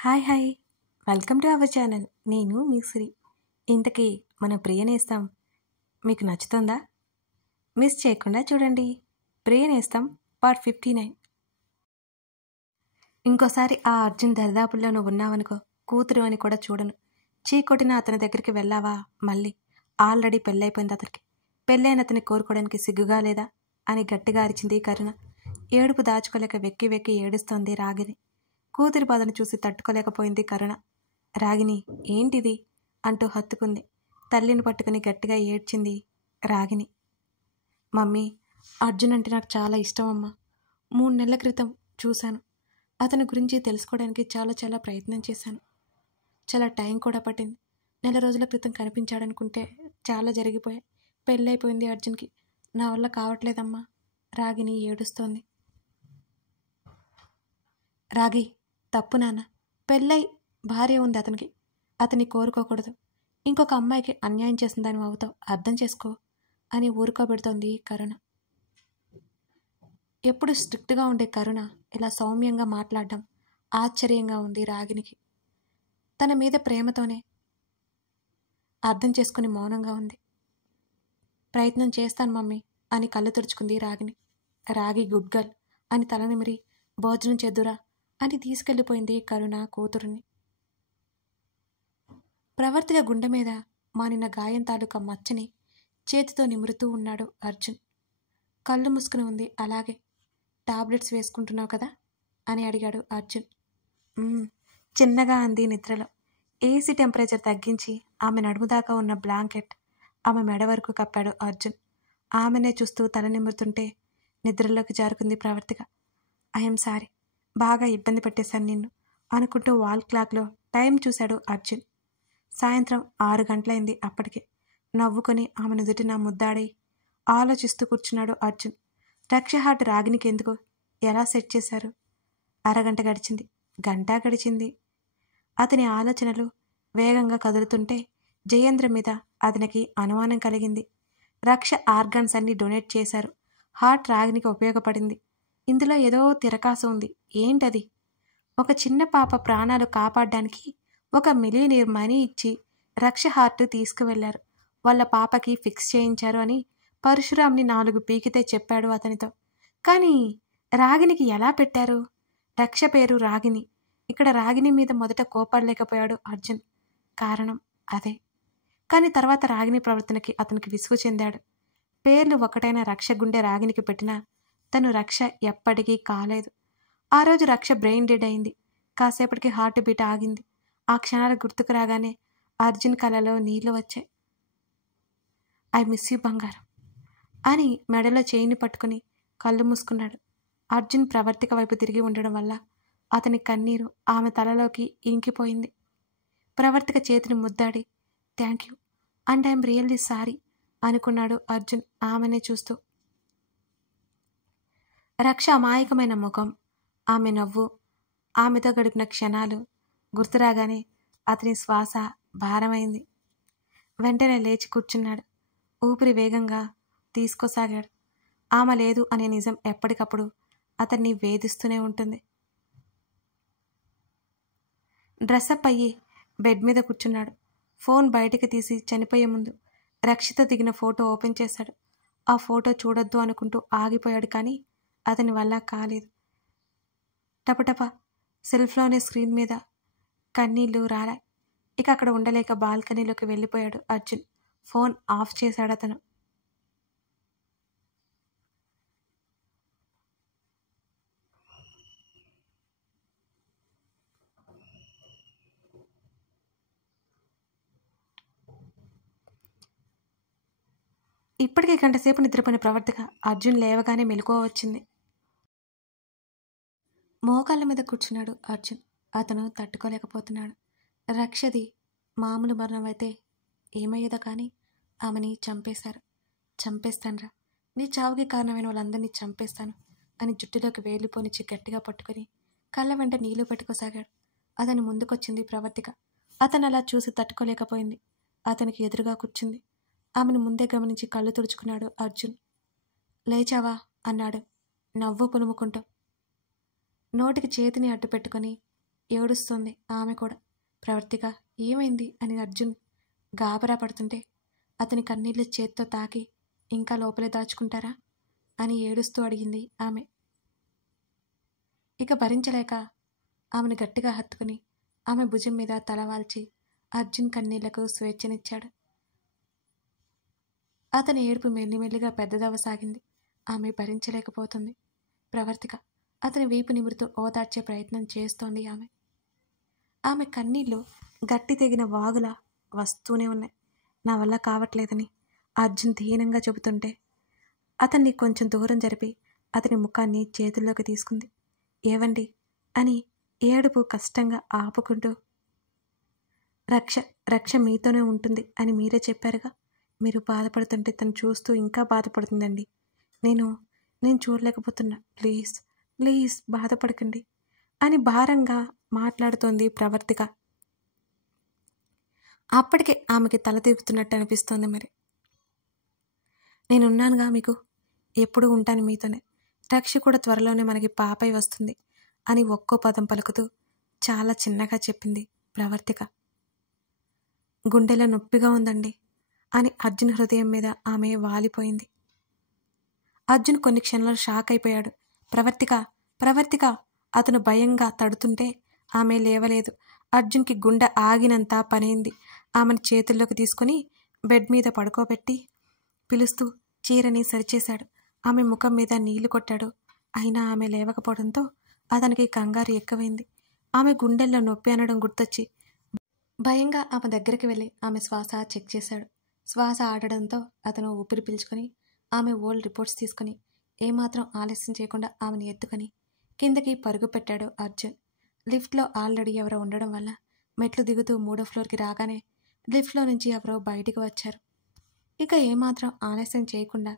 Hi hi welcome to our channel. నేను మీ శ్రీ. ఇంతకీ మన ప్రియనేస్తం మీకు నచ్చుతుందా? మిస్ చేయకుండా చూడండి. ప్రియనేస్తం పార్ట్ 59. ఇంకోసారి ఆ అర్జున్ దరిదాపుల్లో నువ్వు ఉన్నావనుకో, కూతురు అని కూడా చూడను. చీకొట్టిన అతని దగ్గరికి వెళ్ళావా? మళ్ళీ ఆల్రెడీ పెళ్ళైపోయింది అతనికి. పెళ్ళైన అతన్ని కోరుకోవడానికి సిగ్గుగా లేదా అని గట్టిగా అరిచింది కరుణ. ఏడుపు దాచుకోలేక వెక్కి వెక్కి ఏడుస్తోంది రాగిని. కూతురి బాధను చూసి తట్టుకోలేకపోయింది కరుణ. రాగిని ఏంటిది అంటూ హత్తుకుంది. తల్లిని పట్టుకుని గట్టిగా ఏడ్చింది రాగిని. మమ్మీ, అర్జున్ అంటే నాకు చాలా ఇష్టం అమ్మా. 3 నెలల క్రితం చూశాను. అతని గురించి తెలుసుకోవడానికి చాలా ప్రయత్నం చేశాను. చాలా టైం కూడా పట్టింది. 1 నెల రోజుల క్రితం కనిపించాడనుకుంటే చాలా జరిగిపోయాయి. పెళ్ళైపోయింది అర్జున్కి. నా వల్ల కావట్లేదమ్మా. రాగిని ఏడుస్తోంది. రాగి, తప్పు నాన్న. పెళ్ళై భార్య ఉంది అతనికి. అతన్ని కోరుకోకూడదు. ఇంకొక అమ్మాయికి అన్యాయం చేసిందని అవుతావు, అర్థం చేసుకో అని ఊరుకోబెడుతోంది కరుణ. ఎప్పుడు స్ట్రిక్ట్గా ఉండే కరుణ ఇలా సౌమ్యంగా మాట్లాడడం ఆశ్చర్యంగా ఉంది రాగినికి. తన మీద ప్రేమతోనే అర్థం చేసుకుని మౌనంగా ఉంది. ప్రయత్నం చేస్తాను మమ్మీ అని కళ్ళు తుడుచుకుంది రాగిని. రాగి గుడ్ గర్ల్ అని తల నిమిరి భోజనం చేద్దురా అని తీసుకెళ్లిపోయింది కరుణ కూతురుని. ప్రవర్తిగా గుండె మీద మానిన గాయం తాలూకా మచ్చని చేతితో నిమురుతూ ఉన్నాడు అర్జున్. కళ్ళు మూసుకుని ఉంది అలాగే. టాబ్లెట్స్ వేసుకుంటున్నావు కదా అని అడిగాడు అర్జున్. చిన్నగా అంది నిద్రలో. ఏసీ టెంపరేచర్ తగ్గించి ఆమె నడుము దాకా ఉన్న బ్లాంకెట్ ఆమె మెడ వరకు కప్పాడు అర్జున్. ఆమెనే చూస్తూ తల నిమురుతుంటే నిద్రలోకి జారుకుంది ప్రవర్తిగా. ఐఎమ్ సారీ, బాగా ఇబ్బంది పెట్టేశాను నిన్ను అనుకుంటూ వాల్ క్లాక్లో టైం చూశాడు అర్జున్. సాయంత్రం 6 గంటలైంది అప్పటికే. నవ్వుకొని ఆమె నుదుటిన ముద్దాడి ఆలోచిస్తూ కూర్చున్నాడు అర్జున్. రక్ష హార్ట్ రాగినికి ఎందుకు, ఎలా సెట్ చేశారు? అరగంట గడిచింది, గంట గడిచింది. అతని ఆలోచనలు వేగంగా కదులుతుంటే జయేంద్ర మీద అతనికి అనుమానం కలిగింది. రక్ష ఆర్గాన్స్ అన్ని డొనేట్ చేశారు. హార్ట్ రాగినికి ఉపయోగపడింది. ఇందులో ఏదో తిరకాసు ఉంది. ఏంటది? ఒక చిన్న పాప ప్రాణాలు కాపాడడానికి 1 మిలియనీర్ మనీ ఇచ్చి రక్ష హార్ట్ తీసుకువెళ్లారు. వాళ్ళ పాపకి ఫిక్స్ చేయించారు అని పరశురామ్ని 4 పీకితే చెప్పాడు అతనితో. కానీ రాగినికి ఎలా పెట్టారు? రక్ష పేరు రాగిని. ఇక్కడ రాగిని మీద మొదట కోపడలేకపోయాడు అర్జున్. కారణం అదే. కానీ తర్వాత రాగిని ప్రవర్తనకి అతనికి విసుగు చెందాడు. పేర్లు ఒకటైన రక్ష గుండె రాగినికి పెట్టినా తను రక్ష ఎప్పటికీ కాలేదు. ఆ రోజు రక్ష బ్రెయిన్ డెడ్ అయింది. కాసేపటికి హార్ట్ బీట్ ఆగింది. ఆ క్షణాలు గుర్తుకు రాగానే అర్జున్ కళ్ళలో నీళ్లు వచ్చాయి. ఐ మిస్ యూ బంగారం అని మెడలో చేయిని పట్టుకుని కళ్ళు మూసుకున్నాడు. అర్జున్ ప్రవర్తిక వైపు తిరిగి ఉండడం వల్ల అతని కన్నీరు ఆమె తలలోకి ఇంకిపోయింది. ప్రవర్తిక చేతిని ముద్దాడి thank you and I'm really sorry అనుకున్నాడు అర్జున్ ఆమెనే చూస్తూ. రక్ష అమాయకమైన ముఖం, ఆమె నవ్వు, ఆమెతో గడిపిన క్షణాలు గుర్తురాగానే అతని శ్వాస భారమైంది. వెంటనే లేచి కూర్చున్నాడు. ఊపిరి వేగంగా తీసుకోసాగాడు. ఆమె లేదు అనే నిజం ఎప్పటికప్పుడు అతన్ని వేధిస్తూనే ఉంటుంది. డ్రెస్అప్ అయ్యి బెడ్ మీద కూర్చున్నాడు. ఫోన్ బయటికి తీసి చనిపోయే ముందు రక్షిత దిగిన ఫోటో ఓపెన్ చేశాడు. ఆ ఫోటో చూడొద్దు అనుకుంటూ ఆగిపోయాడు. కానీ అతని వల్ల కాలేదు. టపటప సెల్ఫ్లోనే స్క్రీన్ మీద కన్నీళ్లు రాలాయి. ఇక అక్కడ ఉండలేక బాల్కనీలోకి వెళ్ళిపోయాడు అర్జున్. ఫోన్ ఆఫ్ చేశాడు అతను. ఇప్పటికే గంటసేపు నిద్రపోయిన ప్రవర్తిక అర్జున్ లేవగానే మెలకువ వచ్చింది. మోకాళ్ళ మీద కూర్చున్నాడు అర్జున్. అతను తట్టుకోలేకపోతున్నాడు. రక్షది మామూలు మరణం అయితే ఏమయ్యేదో కానీ ఆమెని చంపేశారు. చంపేస్తానురా, నీ చావుకి కారణమైన వాళ్ళందరినీ చంపేస్తాను అని జుట్టులోకి వేలిపోనిచ్చి గట్టిగా పట్టుకొని కళ్ళ వెంట నీళ్లు పెట్టుకోసాగాడు. అతని ముందుకొచ్చింది ప్రవర్తిక. అతను అలా చూసి తట్టుకోలేకపోయింది. అతనికి ఎదురుగా కూర్చుంది. ఆమెను ముందే గమనించి కళ్ళు తుడుచుకున్నాడు అర్జున్. లేచావా అన్నాడు నవ్వు పులుముకుంటూ. నోటికి చేతిని అడ్డు పెట్టుకుని ఏడుస్తోంది ఆమె కూడా. ప్రవర్తిక ఏమైంది అని అర్జున్ గాబరా పడుతుంటే అతని కన్నీళ్ళు చేత్తో తాకి ఇంకా లోపలే దాచుకుంటారా అని ఏడుస్తూ అడిగింది ఆమె. ఇక భరించలేక ఆమెను గట్టిగా హత్తుకుని ఆమె భుజం మీద తలవాల్చి అర్జున్ కన్నీళ్లకు స్వేచ్ఛనిచ్చాడు. అతని ఏడుపు మెల్లిమెల్లిగా పెద్దదవసాగింది. ఆమె భరించలేకపోతుంది. ప్రవర్తిక అతని వీపు నిమురుతూ ఓదార్చే ప్రయత్నం చేస్తోంది ఆమె. ఆమె కన్నీళ్లు గట్టి తెగిన వాగులా వస్తూనే ఉన్నాయి. నా వల్ల కావట్లేదని అర్జున్ దీనంగా చెబుతుంటే అతన్ని కొంచెం దూరం జరిపి అతని ముఖాన్ని చేతుల్లోకి తీసుకుంది. ఏవండి అని ఏడుపు కష్టంగా ఆపుకుంటూ, రక్ష మీతోనే ఉంటుంది అని మీరే చెప్పారుగా. మీరు బాధపడుతుంటే తను చూస్తూ ఇంకా బాధపడుతుందండి. నేను చూడలేకపోతున్నా. ప్లీజ్ ప్లీజ్ బాధపడకండి అని భారంగా మాట్లాడుతోంది ప్రవర్తిక. అప్పటికే ఆమెకి తల తిప్పుతున్నట్టు అనిపిస్తోంది. మరి నేనున్నానుగా మీకు, ఎప్పుడూ ఉంటాను మీతోనే. రక్ష కూడా త్వరలోనే మనకి పాపై వస్తుంది అని ఒక్కో పదం పలుకుతూ చాలా చిన్నగా చెప్పింది ప్రవర్తిక. గుండెలో నొప్పిగా ఉందండి అని అర్జున్ హృదయం మీద ఆమె వాలిపోయింది. అర్జున్ కొన్ని క్షణాలు షాక్ అయిపోయాడు. ప్రవర్తిక అతను భయంగా తడుతుంటే ఆమె లేవలేదు. అర్జున్కి గుండె ఆగినంత పనైంది. ఆమెను చేతుల్లోకి తీసుకుని బెడ్ మీద పడుకోబెట్టి పిలుస్తూ చీరని సరిచేశాడు. ఆమె ముఖం మీద నీళ్లు కొట్టాడు. అయినా ఆమె లేవకపోవడంతో అతనికి కంగారు ఎక్కువైంది. ఆమె గుండెల్లో నొప్పి అనడం గుర్తొచ్చి భయంగా ఆమె దగ్గరికి వెళ్ళి ఆమె శ్వాస చెక్ చేశాడు. శ్వాస ఆడడంతో అతను ఊపిరి పీల్చుకొని ఆమె ఓల్డ్ రిపోర్ట్స్ తీసుకుని ఏమాత్రం ఆలస్యం చేయకుండా ఆమెను ఎత్తుకొని కిందకి పరుగు పెట్టాడు అర్జున్. లిఫ్ట్లో ఆల్రెడీ ఎవరో ఉండడం వల్ల మెట్లు దిగుతూ 3వ ఫ్లోర్కి రాగానే లిఫ్ట్లో నుంచి ఎవరో బయటికి వచ్చారు. ఇక ఏమాత్రం ఆలస్యం చేయకుండా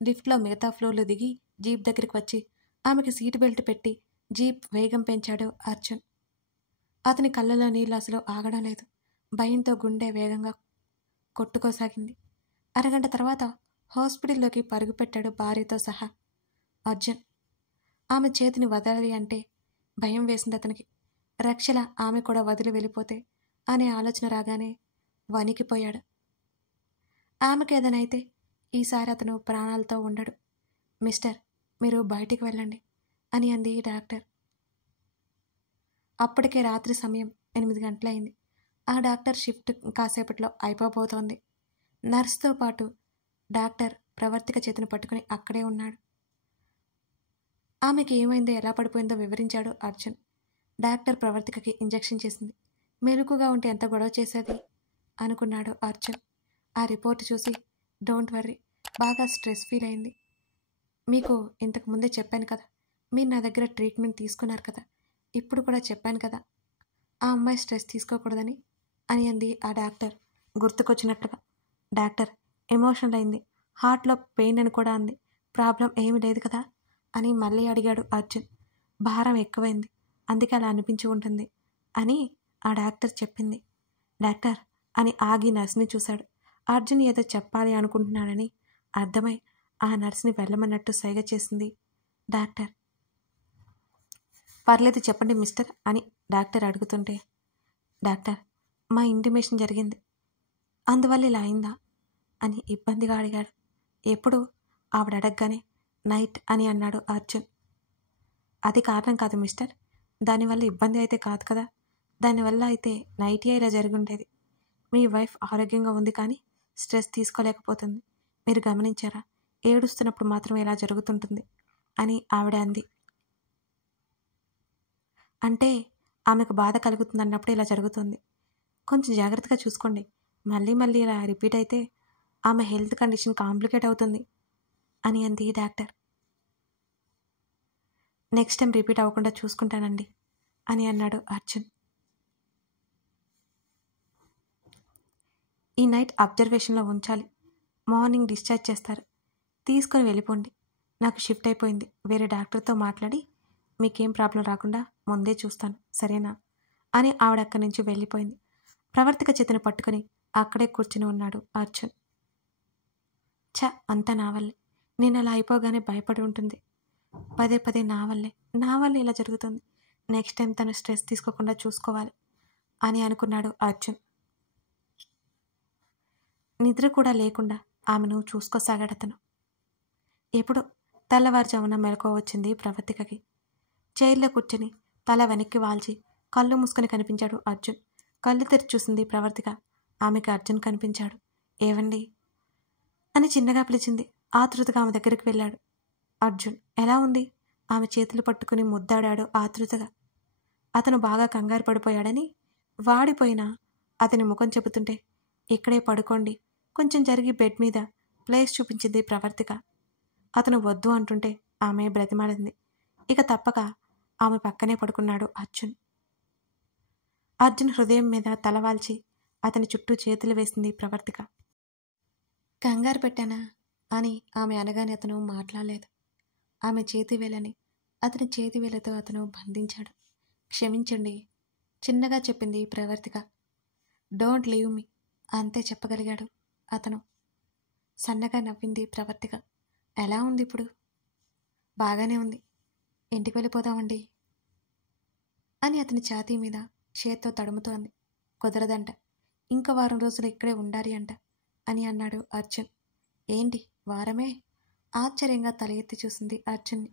లిఫ్ట్లో మిగతా ఫ్లోర్లు దిగి జీప్ దగ్గరికి వచ్చి ఆమెకి సీటు బెల్ట్ పెట్టి జీప్ వేగం పెంచాడు అర్జున్. అతని కళ్ళలో నీళ్ళు అసలు ఆగడం లేదు. భయంతో గుండె వేగంగా కొట్టుకోసాగింది. అరగంట తర్వాత హాస్పిటల్లోకి పరుగు పెట్టాడు భార్యతో సహా అర్జున్. ఆమె చేతిని వదలాలి అంటే భయం వేసింది అతనికి. రక్షల ఆమె కూడా వదిలి వెళ్ళిపోతే అనే ఆలోచన రాగానే వణికిపోయాడు. ఆమెకి ఏదైతే ఈసారి అతను ప్రాణాలతో ఉండడు. మిస్టర్, మీరు బయటికి వెళ్ళండి అని అంది డాక్టర్. అప్పటికే రాత్రి సమయం 8 గంటలైంది. ఆ డాక్టర్ షిఫ్ట్ కాసేపట్లో అయిపోబోతోంది. నర్స్తో పాటు డాక్టర్ ప్రవర్తిక చేతిని పట్టుకుని అక్కడే ఉన్నాడు. ఆమెకి ఏమైందో ఎలా పడిపోయిందో వివరించాడు అర్జున్. డాక్టర్ ప్రవర్తికకి ఇంజెక్షన్ చేసింది. మెలకుగా ఉంటే ఎంత గొడవ చేసేది అనుకున్నాడు అర్జున్. ఆ రిపోర్ట్ చూసి డోంట్ వర్రీ, బాగా స్ట్రెస్ ఫీల్ అయింది. మీకు ఇంతకు ముందే చెప్పాను కదా, మీరు నా దగ్గర ట్రీట్మెంట్ తీసుకున్నారు కదా, ఇప్పుడు కూడా చెప్పాను కదా ఆ అమ్మాయి స్ట్రెస్ తీసుకోకూడదని అని అంది ఆ డాక్టర్ గుర్తుకొచ్చినట్లుగా. డాక్టర్ ఎమోషనల్ అయింది. హార్ట్లో పెయిన్ అని కూడా అంది. ప్రాబ్లం ఏమీ లేదు కదా అని మళ్ళీ అడిగాడు అర్జున్. భారం ఎక్కువైంది, అందుకే అలా అనిపించి ఉంటుంది అని ఆ డాక్టర్ చెప్పింది. డాక్టర్ అని ఆగి నర్స్ని చూశాడు. అర్జున్ ఏదో చెప్పాలి అనుకుంటున్నాడని అర్థమై ఆ నర్స్ని వెళ్ళమన్నట్టు సైగ చేసింది డాక్టర్. పర్లేదు చెప్పండి మిస్టర్ అని డాక్టర్ అడుగుతుంటే, డాక్టర్ మా ఇంటిమేషన్ జరిగింది, అందువల్ల ఇలా అయిందా అని ఇబ్బందిగా అడిగాడు. ఎప్పుడు ఆవిడ అడగగానే నైట్ అని అన్నాడు అర్జున్. అది కారణం కాదు మిస్టర్, దానివల్ల ఇబ్బంది అయితే కాదు కదా, దానివల్ల అయితే నైటే ఇలా జరిగి ఉండేది. మీ వైఫ్ ఆరోగ్యంగా ఉంది కానీ స్ట్రెస్ తీసుకోలేకపోతుంది. మీరు గమనించారా, ఏడుస్తున్నప్పుడు మాత్రం ఇలా జరుగుతుంటుంది అని ఆవిడ అంది. అంటే ఆమెకు బాధ కలుగుతుందన్నప్పుడు ఇలా జరుగుతుంది. కొంచెం జాగ్రత్తగా చూసుకోండి. మళ్ళీ మళ్ళీ ఇలా రిపీట్ అయితే ఆమె హెల్త్ కండిషన్ కాంప్లికేట్ అవుతుంది అని అంది డాక్టర్. నెక్స్ట్ టైం రిపీట్ అవ్వకుండా చూసుకుంటానండి అని అన్నాడు అర్జున్. ఈ నైట్ అబ్జర్వేషన్లో ఉంచాలి. మార్నింగ్ డిశ్చార్జ్ చేస్తారు. తీసుకొని వెళ్ళిపోండి. నాకు షిఫ్ట్ అయిపోయింది. వేరే డాక్టర్తో మాట్లాడి మీకేం ప్రాబ్లం రాకుండా ముందే చూస్తాను, సరేనా అని ఆవిడ అక్కడి నుంచి వెళ్ళిపోయింది. ప్రవర్తిక చేతిని పట్టుకుని అక్కడే కూర్చుని ఉన్నాడు అర్జున్. అంతా నా వల్లే. నేను అలా అయిపోగానే భయపడి ఉంటుంది. పదే పదే నా వల్లే ఇలా జరుగుతుంది. నెక్స్ట్ టైం తను స్ట్రెస్ తీసుకోకుండా చూసుకోవాలి అని అనుకున్నాడు అర్జున్. నిద్ర కూడా లేకుండా ఆమెను చూసుకోసాగాడు అతను. ఎప్పుడు తెల్లవారుజామున మెలకువ వచ్చింది ప్రవర్తికకి. చైర్లో కూర్చొని తల వెనక్కి వాల్చి కళ్ళు మూసుకొని కనిపించాడు అర్జున్. కళ్ళు తెరిచి చూసింది ప్రవర్తిక. ఆమెకి అర్జున్ కనిపించాడు. ఏవండి అని చిన్నగా పిలిచింది. ఆతృతగా ఆమె దగ్గరికి వెళ్ళాడు. అర్జున్ ఎలా ఉంది? ఆమె చేతులు పట్టుకుని ముద్దాడాడు ఆతృతగా. అతను బాగా కంగారు పడిపోయాడని వాడిపోయిన అతని ముఖం చెబుతుంటే, ఇక్కడే పడుకోండి, కొంచెం జరిగి బెడ్ మీద ప్లేస్ చూపించింది ప్రవర్తిక. అతను వద్దు అంటుంటే ఆమె బ్రతిమాలింది. ఇక తప్పక ఆమె పక్కనే పడుకున్నాడు అర్జున్. అర్జున్ హృదయం మీద తలవాల్చి అతని చుట్టూ చేతులు వేసింది ప్రవర్తిక. కంగారు పెట్టానా అని ఆమె అనగానే అతను మాట్లాడలేదు. ఆమె చేతివేలని అతని చేతివేలతో అతను బంధించాడు. క్షమించండి చిన్నగా చెప్పింది ప్రవర్తిక. డోంట్ లీవ్ మీ అంతే చెప్పగలిగాడు అతను. సన్నగా నవ్వింది ప్రవర్తిక. ఎలా ఉంది ఇప్పుడు? బాగానే ఉంది. ఇంటికి వెళ్ళిపోదామండి అని అతని ఛాతీ మీద చేత్తో తడుముతూ అంది. కుదరదంట, ఇంకో వారం రోజులు ఇక్కడే ఉండాలి అంట అని అన్నాడు అర్జున్. ఏంటి వారమే? ఆశ్చర్యంగా తల ఎత్తి చూసింది అర్జున్ని.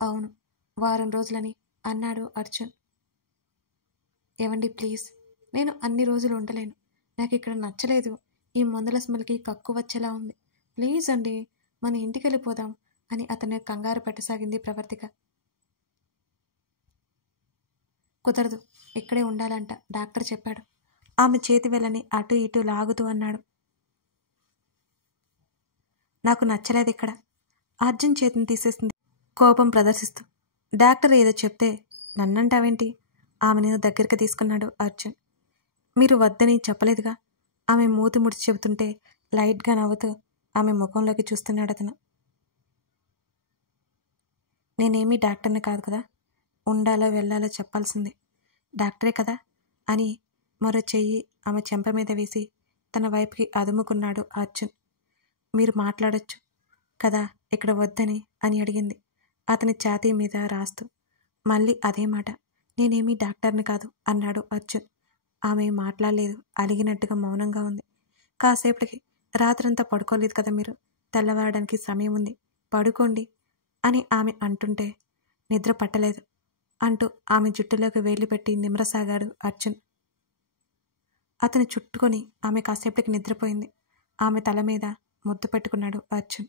అవును వారం రోజులని అన్నాడు అర్జున్. ఏవండి ప్లీజ్, నేను అన్ని రోజులు ఉండలేను. నాకు ఇక్కడ నచ్చలేదు. ఈ మందుల స్మెల్కి కక్కు వచ్చేలా ఉంది. ప్లీజ్ అండి, మన ఇంటికి వెళ్ళిపోదాం అని అతన్ని కంగారు పెట్టసాగింది ప్రవర్తిక. కుదరదు, ఇక్కడే ఉండాలంట డాక్టర్ చెప్పాడు. ఆమె చేతి వేళ్ళని అటు ఇటు లాగుతూ అన్నాడు. నాకు నచ్చలేదు ఇక్కడ. అర్జున్ చేతిని తీసేసింది కోపం ప్రదర్శిస్తూ. డాక్టర్ ఏదో చెప్తే నన్నంటావేంటి? ఆమెను దగ్గరికి తీసుకున్నాడు అర్జున్. మీరు వద్దని చెప్పలేదుగా. ఆమె మూతి ముడిచి చెబుతుంటే లైట్గా నవ్వుతూ ఆమె ముఖంలోకి చూస్తున్నాడు అతను. నేనేమీ డాక్టర్ని కాదు కదా, ఉండాలో వెళ్ళాలో చెప్పాల్సిందే. డాక్టరే కదా అని మరో చెయ్యి ఆమె చెంప మీద వేసి తన వైపుకి అదుముకున్నాడు అర్జున్. మీరు మాట్లాడొచ్చు కదా ఇక్కడ వద్దని అని అడిగింది అతని ఛాతీ మీద రాస్తూ. మళ్ళీ అదే మాట, నేనేమీ డాక్టర్ని కాదు అన్నాడు అర్జున్. ఆమె మాట్లాడలేదు, అలిగినట్టుగా మౌనంగా ఉంది. కాసేపటికి రాత్రంతా పడుకోలేదు కదా మీరు, తెల్లవారడానికి సమయం ఉంది, పడుకోండి అని ఆమె అంటుంటే నిద్ర పట్టలేదు అంటూ ఆమె జుట్టులోకి వేలు పెట్టి నిమ్రసాగాడు అర్జున్. అతను చుట్టుకొని ఆమె కాసేపటికి నిద్రపోయింది. ఆమె తల మీద ముద్దు పెట్టుకున్నాడు అర్జున్.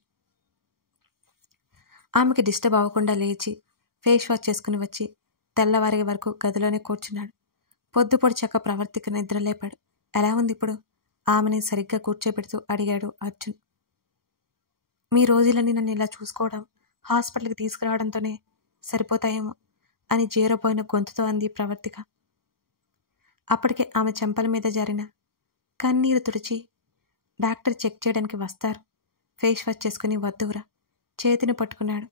ఆమెకి డిస్టర్బ్ అవ్వకుండా లేచి ఫేస్ వాష్ చేసుకుని వచ్చి తెల్లవారే వరకు గదిలోనే కూర్చున్నాడు. పొద్దుపొడి చక్క ప్రవర్తిక నిద్రలేపాడు. ఎలా ఉంది ఇప్పుడు? ఆమెని సరిగ్గా కూర్చోబెడుతూ అడిగాడు అర్జున్. మీ రోజులన్నీ నన్ను ఇలా చూసుకోవడం, హాస్పిటల్కి తీసుకురావడంతోనే సరిపోతాయేమో అని జీరబోయిన గొంతుతో అంది ప్రవర్తిక. అప్పటికే ఆమె చెంపల మీద జారిన కన్నీరు తుడిచి, డాక్టర్ చెక్ చేయడానికి వస్తారు, ఫేస్ వాష్ చేసుకుని వద్దువురా చేతిని పట్టుకున్నాడు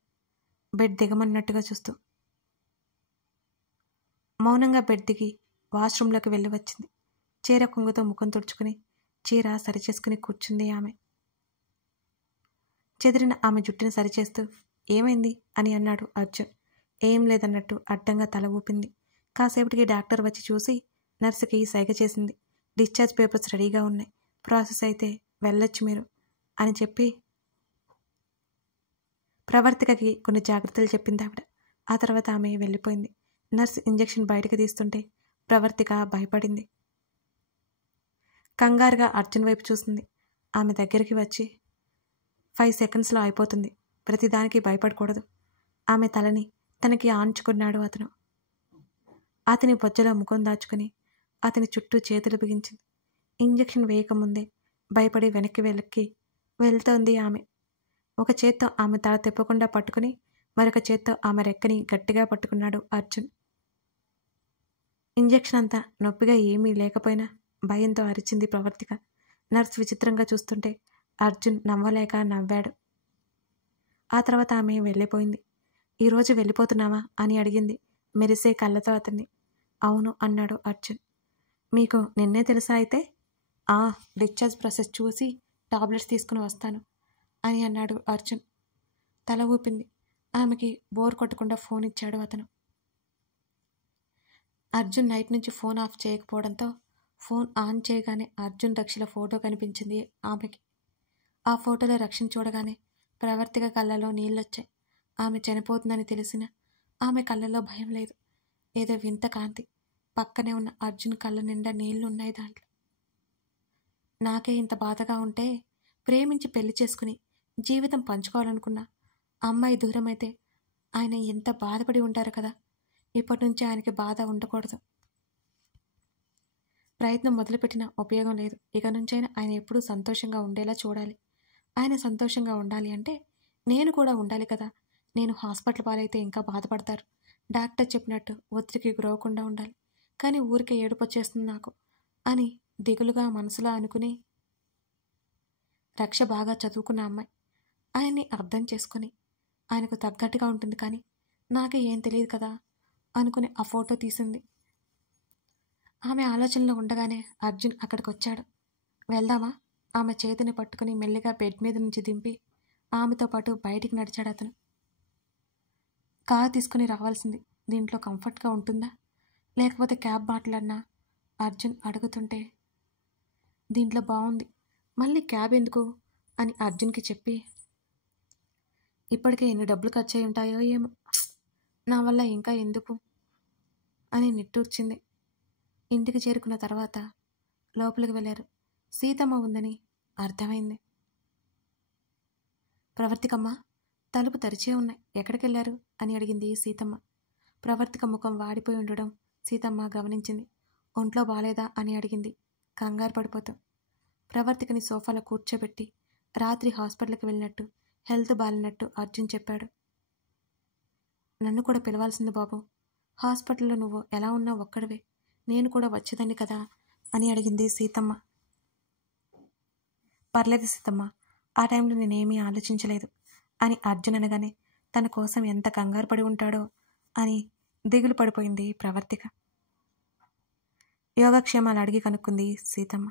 బెడ్ దిగమన్నట్టుగా చూస్తూ. మౌనంగా బెడ్ దిగి వాష్రూంలోకి వెళ్ళి వచ్చింది. చీర కొంగుతో ముఖం తుడుచుకుని చీర సరిచేసుకుని కూర్చుంది ఆమె. చెదిరిన ఆమె జుట్టుని సరిచేస్తూ ఏమైంది అని అన్నాడు అర్జున్. ఏం లేదన్నట్టు అడ్డంగా తల ఊపింది. కాసేపటికి డాక్టర్ వచ్చి చూసి నర్సుకి సైగ చేసింది. డిశ్చార్జ్ పేపర్స్ రెడీగా ఉన్నాయి, ప్రాసెస్ అయితే వెళ్ళొచ్చు మీరు అని చెప్పి ప్రవర్తికకి కొన్ని జాగ్రత్తలు చెప్పింది ఆవిడ. ఆ తర్వాత ఆమె వెళ్ళిపోయింది. నర్స్ ఇంజెక్షన్ బయటకు తీస్తుంటే ప్రవర్తిక భయపడింది. కంగారుగా అర్జున్ వైపు చూసింది. ఆమె దగ్గరికి వచ్చి 5 సెకండ్స్లో అయిపోతుంది, ప్రతిదానికి భయపడకూడదు. ఆమె తలని తనకి ఆంచుకున్నాడు అతను. అతని బొజ్జలో ముఖం దాచుకుని అతని చుట్టూ చేతులు బిగించింది. ఇంజెక్షన్ వేయకముందే భయపడి వెనక్కి వెళ్తోంది ఆమె. ఒక చేత్తో ఆమె తల తిప్పకుండా పట్టుకుని మరొక చేత్తో ఆమె రెక్కని గట్టిగా పట్టుకున్నాడు అర్జున్. ఇంజెక్షన్ అంతా నొప్పిగా ఏమీ లేకపోయినా భయంతో అరిచింది ప్రవర్తిక. నర్స్ విచిత్రంగా చూస్తుంటే అర్జున్ నవ్వలేక నవ్వాడు. ఆ తర్వాత ఆమె వెళ్ళిపోయింది. ఈరోజు వెళ్ళిపోతున్నావా అని అడిగింది మెరిసే కళ్ళతో అతన్ని. అవును అన్నాడు అర్జున్. మీకు నిన్నే తెలుసా అయితే? డిశ్చార్జ్ ప్రాసెస్ చూసి టాబ్లెట్స్ తీసుకుని వస్తాను అని అన్నాడు అర్జున్. తల ఊపింది. ఆమెకి బోర్ కొట్టకుండా ఫోన్ ఇచ్చాడు అతను. అర్జున్ నైట్ నుంచి ఫోన్ ఆఫ్ చేయకపోవడంతో ఫోన్ ఆన్ చేయగానే అర్జున్ రక్షల ఫోటో కనిపించింది ఆమెకి. ఆ ఫోటోలో రక్షణ చూడగానే ప్రవర్తిక కళ్ళలో నీళ్ళొచ్చాయి. ఆమె చనిపోతుందని తెలిసిన ఆమె కళ్ళలో భయం లేదు, ఏదో వింత కాంతి. పక్కనే ఉన్న అర్జున్ కళ్ళ నిండా నీళ్లున్నాయి దాంట్లో. నాకే ఇంత బాధగా ఉంటే ప్రేమించి పెళ్లి చేసుకుని జీవితం పంచుకోవాలనుకున్నా అమ్మాయి దూరమైతే ఆయన ఎంత బాధపడి ఉంటారు కదా. ఇప్పటి నుంచి ఆయనకి బాధ ఉండకూడదు. ప్రయత్నం మొదలుపెట్టినా ఉపయోగం లేదు. ఇక నుంచైనా ఆయన ఎప్పుడూ సంతోషంగా ఉండేలా చూడాలి. ఆయన సంతోషంగా ఉండాలి అంటే నేను కూడా ఉండాలి కదా. నేను హాస్పిటల్ పాలైతే ఇంకా బాధపడతారు. డాక్టర్ చెప్పినట్టు ఒత్తిడికి గురవకుండా ఉండాలి. కానీ ఊరికే ఏడుపు వచ్చేస్తుంది నాకు అని దిగులుగా మనసులో అనుకుని, రక్ష బాగా చదువుకున్న అమ్మాయి, ఆయన్ని అర్థం చేసుకొని ఆయనకు తగ్గట్టుగా ఉంటుంది, కానీ నాకే ఏం తెలియదు కదా అనుకుని ఆ ఫోటో తీసింది. ఆమె ఆలోచనలో ఉండగానే అర్జున్ అక్కడికి వచ్చాడు. వెళ్దామా? ఆమె చేతిని పట్టుకుని మెల్లిగా బెడ్ మీద నుంచి దింపి ఆమెతో పాటు బయటికి నడిచాడు అతను. కారు తీసుకుని రావాల్సింది. దీంట్లో కంఫర్ట్గా ఉంటుందా లేకపోతే క్యాబ్ మాట్లాడినా అర్జున్ అడుగుతుంటే, దీంట్లో బాగుంది, మళ్ళీ క్యాబ్ ఎందుకు అని అర్జున్కి చెప్పి, ఇప్పటికే ఎన్ని డబ్బులు ఖర్చు అయి ఉంటాయో ఏమో, నా వల్ల ఇంకా ఎందుకు అని నిట్టూర్చింది. ఇంటికి చేరుకున్న తర్వాత లోపలికి వెళ్ళారు. సీతమ్మ ఉందని అర్థమైంది. ప్రవర్తికమ్మ, తలుపు తెరిచే ఉన్నాయి, ఎక్కడికి వెళ్ళారు అని అడిగింది సీతమ్మ. ప్రవర్తిక ముఖం వాడిపోయి ఉండడం సీతమ్మ గమనించింది. ఒంట్లో బాలేదా అని అడిగింది కంగారు పడిపోతూ. ప్రవర్తికని సోఫాలో కూర్చోబెట్టి రాత్రి హాస్పిటల్కి వెళ్ళినట్టు, హెల్త్ బాలినట్టు అర్జున్ చెప్పాడు. నన్ను కూడా పిలవాల్సింది బాబు, హాస్పిటల్లో నువ్వు ఎలా ఉన్నా ఒక్కడివే, నేను కూడా వచ్చేదాన్ని కదా అని అడిగింది సీతమ్మ. పర్లేదు సీతమ్మ, ఆ టైంలో నేనేమీ ఆలోచించలేదు అని అర్జున్ అనగానే తన కోసం ఎంత కంగారు పడి ఉంటాడో అని దిగులు పడిపోయింది ప్రవర్తిక. యోగక్షేమాలు అడిగి కనుక్కుంది సీతమ్మ.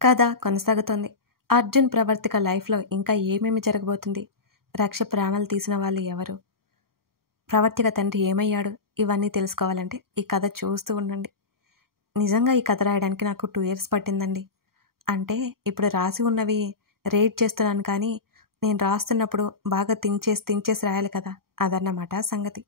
కథ కొనసాగుతోంది. అర్జున్ ప్రవర్తిక లైఫ్లో ఇంకా ఏమేమి జరగబోతుంది, రక్ష ప్రాణాలు తీసిన వాళ్ళు ఎవరు, ప్రవర్తిక తండ్రి ఏమయ్యాడు, ఇవన్నీ తెలుసుకోవాలంటే ఈ కథ చూస్తూ ఉండండి. నిజంగా ఈ కథ రాయడానికి నాకు 2 years పట్టిందండి. అంటే ఇప్పుడు రాసి ఉన్నవి రేట్ చేస్తున్నాను, కానీ నేను రాస్తున్నప్పుడు బాగా థింక్ చేసి రాయాలి కదా, అదన్నమాట సంగతి.